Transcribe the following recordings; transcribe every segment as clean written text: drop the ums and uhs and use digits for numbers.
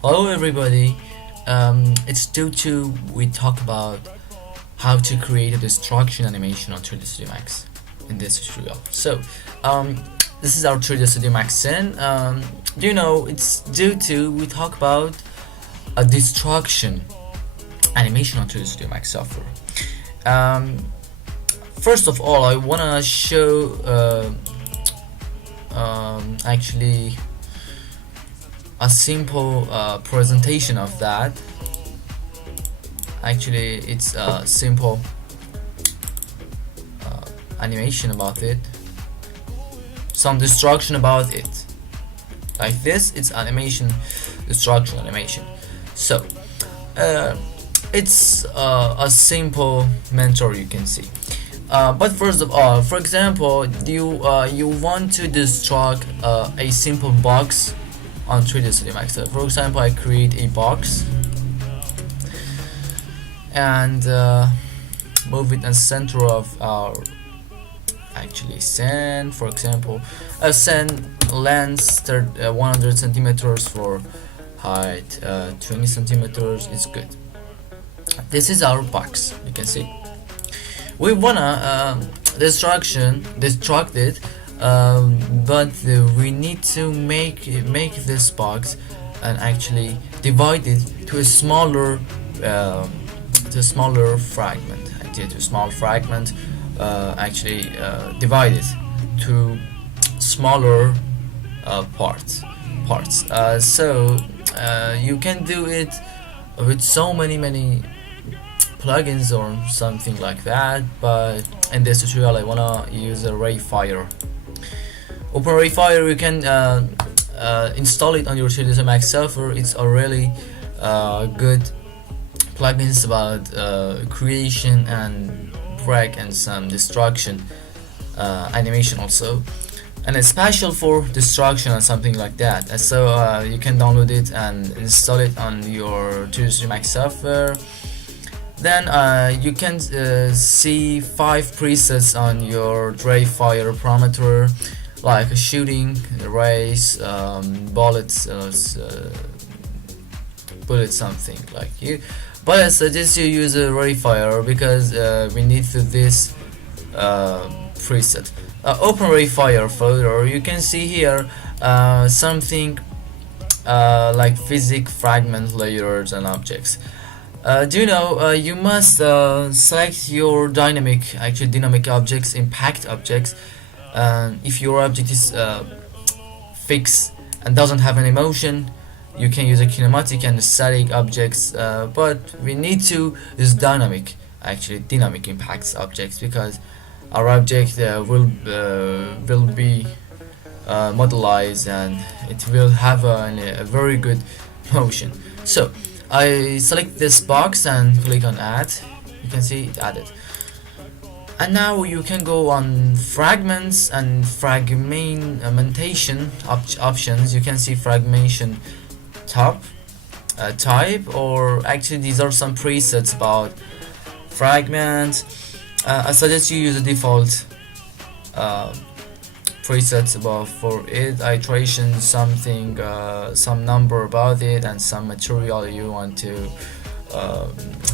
Hello everybody, it's Tutu. We talk about how to create a destruction animation on 3D Studio Max in this tutorial. This is our 3D Studio Max scene. Do you know it's due to we talk about a destruction animation on 3D Studio Max software. Um, First of all, I wanna show actually a simple presentation of that. Actually, it's a simple animation about it, some destruction about it. Like this, it's animation, destruction animation. So, it's a simple mentor you can see. But first of all, for example, you want to destruct a simple box on 3D Studio Max. So for example, I create a box and move it in the center of our actually send. For example, send length 100 centimeters for height 20 centimeters is good. This is our box. You can see we wanna destruct it, but we need to make this box and actually divide it to a smaller fragment. To a small fragment, divide it to smaller parts. You can do it with so many plugins or something like that, but in this tutorial I wanna use a Rayfire. Open Rayfire, you can install it on your 3ds Max server. It's a really good plugins about creation and break and some destruction animation also, and it's special for destruction and something like that. You can download it and install it on your 3ds Max server. Then you can see 5 presets on your Rayfire parameter, like shooting, race, bullets, bullet something like you. But I suggest you use a Rayfire because we need this preset. Open Rayfire folder. You can see here something like physics, fragment, layers, and objects. Do you know you must select your dynamic objects, impact objects. If your object is fixed and doesn't have any motion, you can use a kinematic and static objects, but we need to use dynamic impacts objects because our object will be modelized and it will have a very good motion. So I select this box and click on add. You can see it added. And now you can go on fragments and fragmentation options. You can see fragmentation type, or actually these are some presets about fragments. I suggest you use a default presets about for it, iteration, something, some number about it, and some material you want to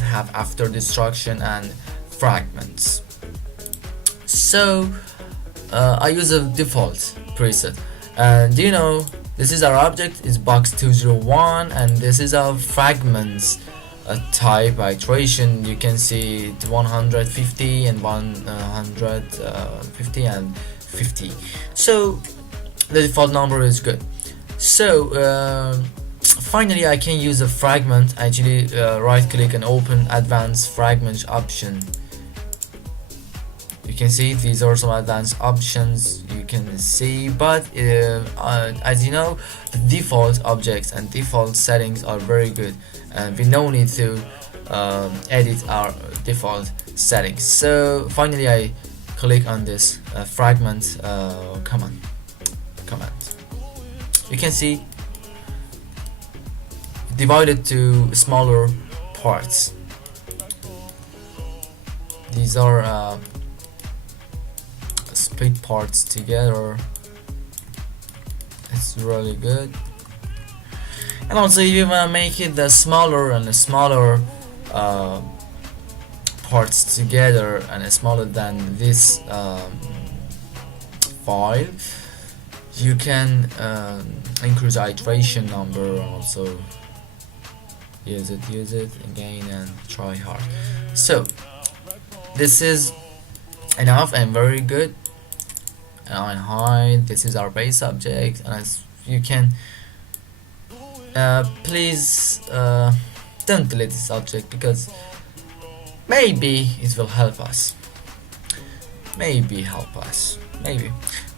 have after destruction and fragments. So I use a default preset, and you know this is our object, is box 201, and this is our fragments type iteration. You can see it 150 and 150 and 50. So the default number is good. So finally I can use a fragment. Right click and open advanced fragment option. You can see these are some advanced options you can see, but as you know, the default objects and default settings are very good, and we no need to edit our default settings. So finally I click on this fragment command. You can see divided to smaller parts. These are split parts together. It's really good. And also if you wanna make it the smaller and the smaller uh, parts together and smaller than this file, you can increase the iteration number and also use it again and try hard. So this is enough and very good. And hide, this is our base object, and as you can please don't delete this object, because maybe it will help us, maybe,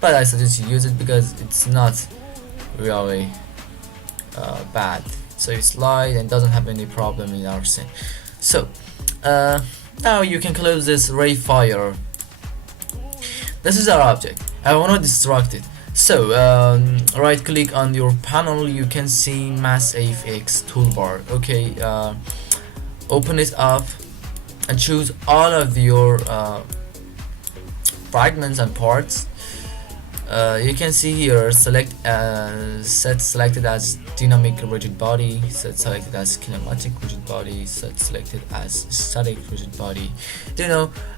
but I suggest you use it because it's not really bad. So it's light and doesn't have any problem in our scene. So now you can close this ray fire. This is our object. I want to destruct it. So right click on your panel, you can see Mass FX toolbar. Okay, open it up and choose all of your fragments and parts. You can see here select set selected as dynamic rigid body, set selected as kinematic rigid body, set selected as static rigid body.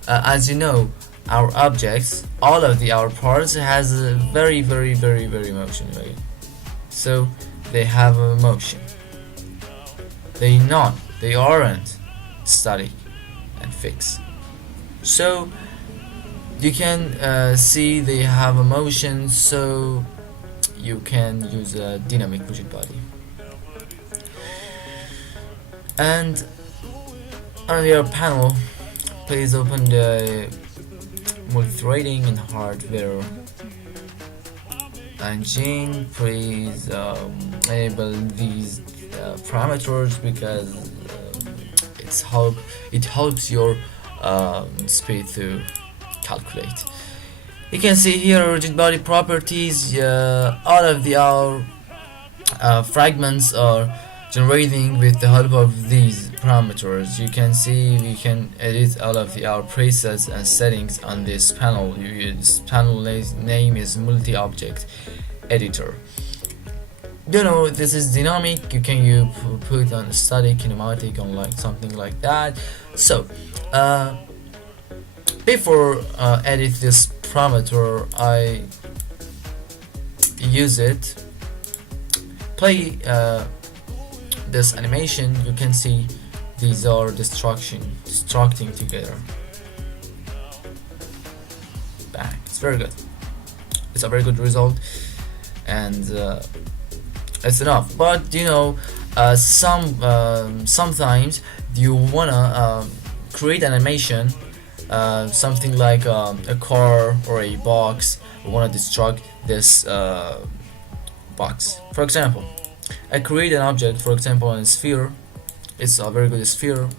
As you know, our objects, all of our parts has a very motion, right? So they have a motion. They aren't static and fixed. So you can see they have a motion, so you can use a dynamic rigid body. And on your panel, please open the multi-threading in hardware engine. Please enable these parameters, because it helps your speed to calculate. You can see here rigid body properties. All of our fragments are generating with the help of these parameters. You can see we can edit all of our presets and settings on this panel. This panel name is multi-object editor. This is dynamic. You can put on static, kinematic, on like something like that. So before edit this parameter, I use it. Play this animation. You can see these are destructing together. Bang! It's very good. It's a very good result, and it's enough. But sometimes you wanna create animation, something like a car or a box. You wanna destruct this box. For example, I create an object, for example, a sphere. It's a very good sphere.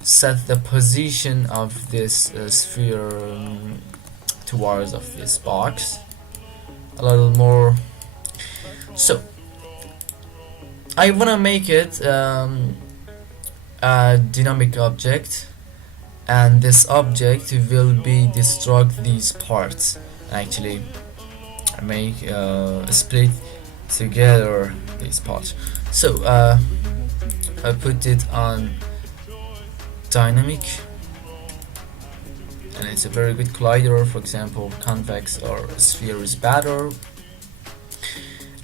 Set the position of this sphere towards of this box a little more. So I wanna make it a dynamic object, and this object will be destruct these parts. Actually, I make split together these parts. So I put it on dynamic, and it's a very good collider. For example, convex or sphere is better,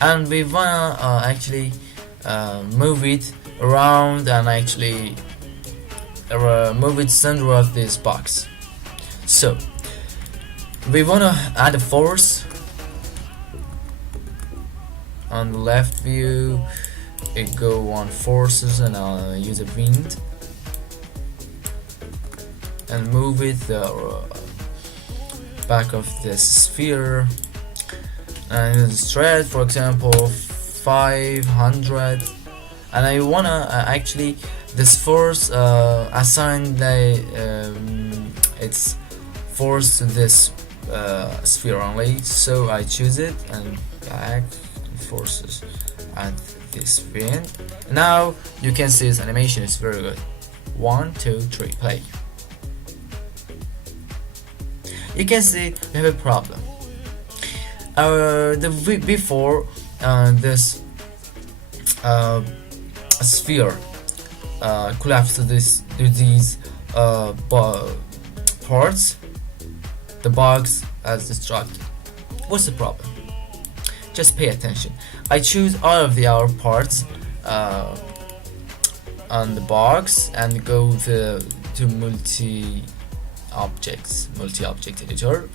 and we wanna actually move it around and actually move it center of this box. So we wanna add a force. On the left view, it go on forces, and I'll use a wind and move it back of this sphere, and use thread, for example 500, and I wanna actually this force assign its force to this sphere only. So I choose it and back forces at this point. Now you can see this animation is very good. 1, 2, 3, play. You can see we have a problem. Before this uh, a sphere collapse to these parts, the box as destructed. What's the problem? Just pay attention. I choose all of the outer parts on the box and go to multi-object editor,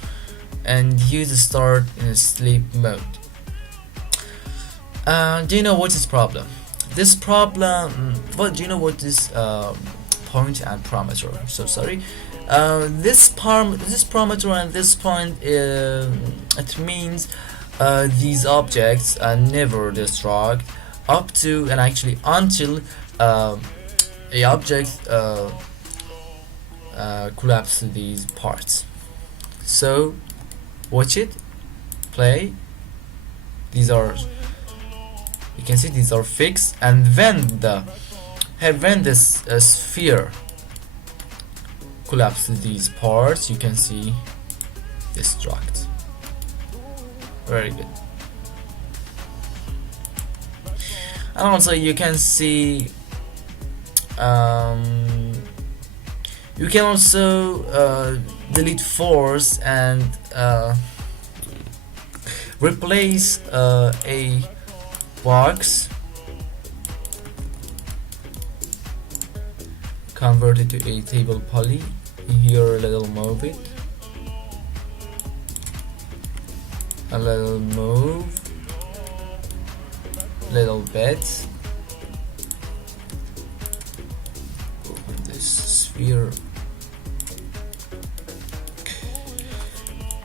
and use the start in sleep mode. Do you know what is problem? This problem. Well, do you know what this point and parameter? So sorry. This parameter and this point, it means these objects are never destroyed up to and actually until a object collapse these parts. So watch it, play. These are, you can see these are fixed, and when this sphere collapse these parts, you can see destruct. Very good. And also you can see you can also delete force and replace a box, convert it to a table poly. Here a little move it, a little move, little bit. Open this sphere,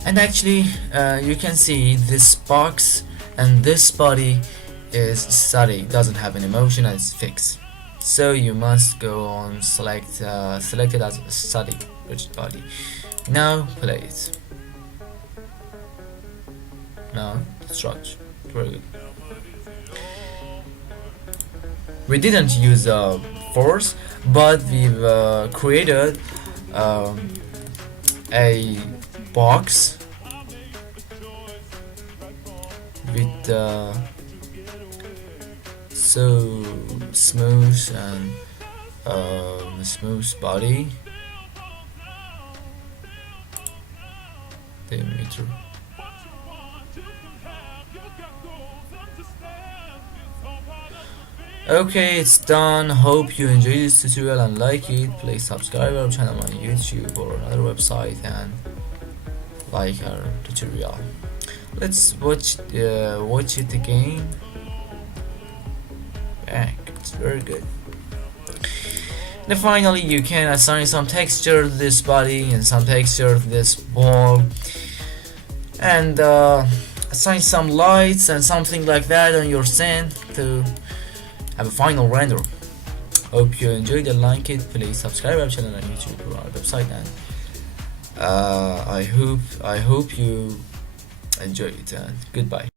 and actually you can see this box and this body is static, doesn't have any motion, and it's fixed. So you must go on select it as a static rigid body. Now play it. Now structure. Very good. We didn't use force, but we've created a box with so smooth and smooth body diameter. Okay, it's done. Hope you enjoyed this tutorial and like it. Please subscribe our channel on YouTube or another website and like our tutorial. Let's watch it again. Yeah, it's very good. Then finally you can assign some texture to this body and some texture to this ball, and assign some lights and something like that on your scene to have a final render. Hope you enjoyed and like it. Please subscribe our channel on YouTube or our website, and I hope you enjoy it, and goodbye.